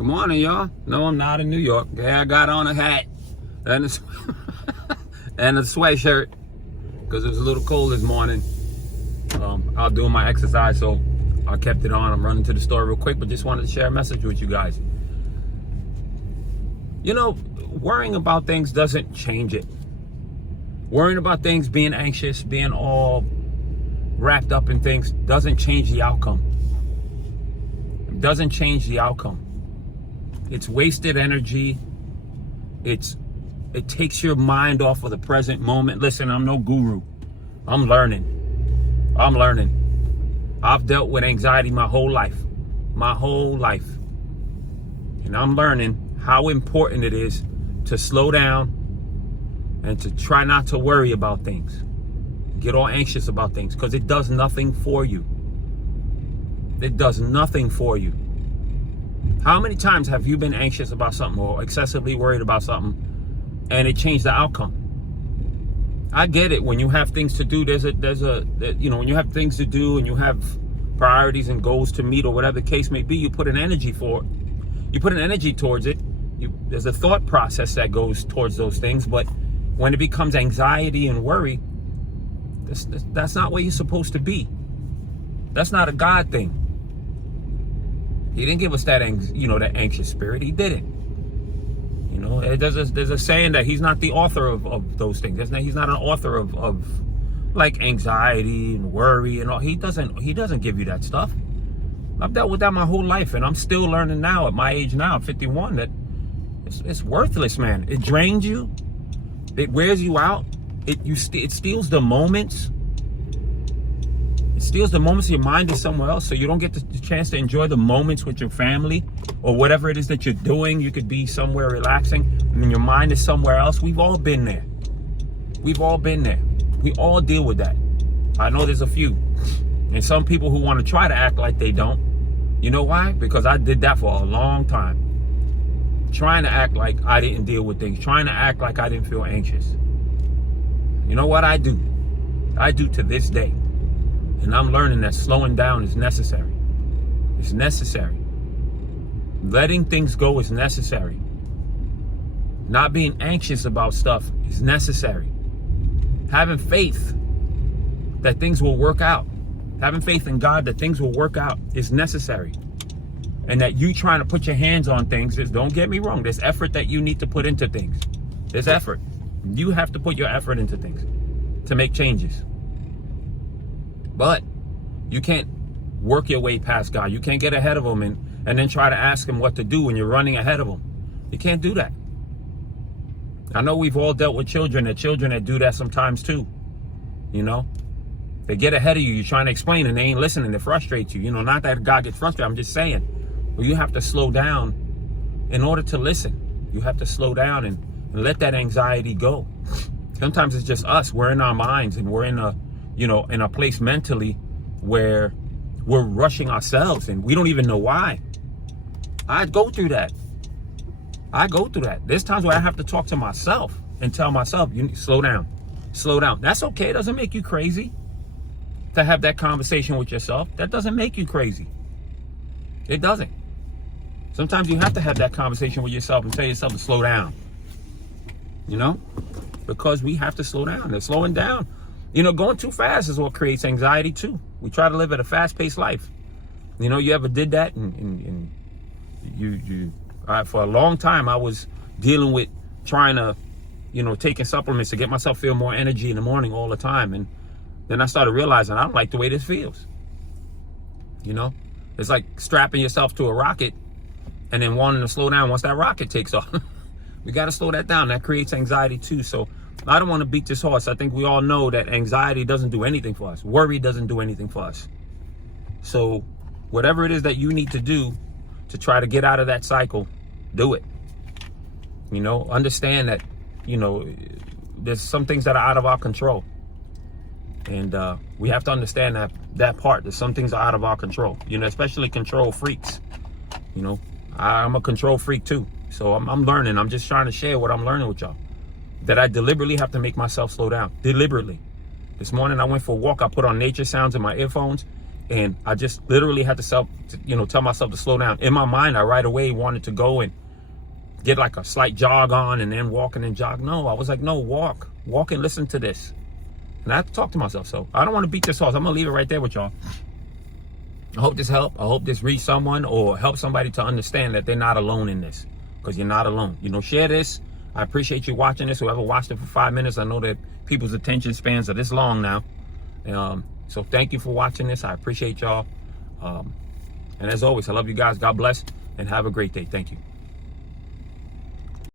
Good morning, y'all. No, I'm not in New York. Yeah, I got on a hat and a, and a sweatshirt because it was a little cold this morning. I was doing my exercise, so I kept it on. I'm running to the store real quick, but just wanted to share a message with you guys. You know, worrying about things doesn't change it. Worrying about things, being anxious, being all wrapped up in things doesn't change the outcome. It doesn't change the outcome. It's wasted energy. It takes your mind off of the present moment. Listen, I'm no guru. I'm learning. I've dealt with anxiety my whole life. And I'm learning how important it is to slow down and to try not to worry about things. Get all anxious about things because it does nothing for you. It does nothing for you. How many times have you been anxious about something or excessively worried about something and it changed the outcome? I get it. When you have things to do, when you have things to do and you have priorities and goals to meet or whatever the case may be, you put an energy for it. You put an energy towards it. There's a thought process that goes towards those things. But when it becomes anxiety and worry, that's not where you're supposed to be. That's not a God thing. He didn't give us that anxious spirit. He didn't. There's a saying that he's not the author of those things. He's not an author of like anxiety and worry and all. He doesn't give you that stuff. I've dealt with that my whole life, and I'm still learning now at my age now, 51, that it's worthless, man. It drains you. It wears you out. It steals the moments. It steals the moments. Your mind is somewhere else, so you don't get the chance to enjoy the moments with your family or whatever it is that you're doing. You could be somewhere relaxing, and your mind is somewhere else. We've all been there. We all deal with that. I know there's a few, and some people who want to try to act like they don't. You know why? Because I did that for a long time. Trying to act like I didn't deal with things. Trying to act like I didn't feel anxious. You know what I do? I do to this day. And I'm learning that slowing down is necessary. It's necessary. Letting things go is necessary. Not being anxious about stuff is necessary. Having faith that things will work out. Having faith in God that things will work out is necessary. And that you trying to put your hands on things don't get me wrong. There's effort that you need to put into things. There's effort. You have to put your effort into things to make changes. But you can't work your way past God. You can't get ahead of him and then try to ask him what to do when you're running ahead of him. You can't do that. I know we've all dealt with children that do that sometimes too. They get ahead of you. You're trying to explain and they ain't listening. It frustrates you. Not that God gets frustrated. I'm just saying. Well, you have to slow down in order to listen. You have to slow down and let that anxiety go. Sometimes it's just us. We're in our minds and we're in a place mentally where we're rushing ourselves and we don't even know why. I go through that. There's times where I have to talk to myself and tell myself, you need to slow down. That's okay. It doesn't make you crazy to have that conversation with yourself. That doesn't make you crazy. It doesn't. Sometimes you have to have that conversation with yourself and tell yourself to slow down. Because we have to slow down. And slowing down, going too fast is what creates anxiety too. We try to live at a fast-paced life. You ever did that? And for a long time, I was dealing with trying to, taking supplements to get myself feel more energy in the morning all the time. And then I started realizing I don't like the way this feels. It's like strapping yourself to a rocket and then wanting to slow down once that rocket takes off. We got to slow that down. That creates anxiety too. So I don't want to beat this horse. I think we all know that anxiety doesn't do anything for us. Worry doesn't do anything for us. So whatever it is that you need to do to try to get out of that cycle, do it. Understand that, there's some things that are out of our control. And we have to understand that part. There's some things are out of our control, especially control freaks. I'm a control freak too. So I'm learning. I'm just trying to share what I'm learning with y'all. That I deliberately have to make myself slow down. Deliberately. This morning I went for a walk. I put on nature sounds in my earphones. And I just literally had to tell myself to slow down. In my mind, I right away wanted to go and get like a slight jog on and then walk and then jog. No, I was like, no, walk and listen to this. And I have to talk to myself. So I don't want to beat this horse. I'm going to leave it right there with y'all. I hope this helped. I hope this reads someone or help somebody to understand that they're not alone in this, because you're not alone. Share this. I appreciate you watching this. Whoever watched it for 5 minutes, I know that people's attention spans are this long now. So thank you for watching this. I appreciate y'all. And as always, I love you guys. God bless and have a great day. Thank you.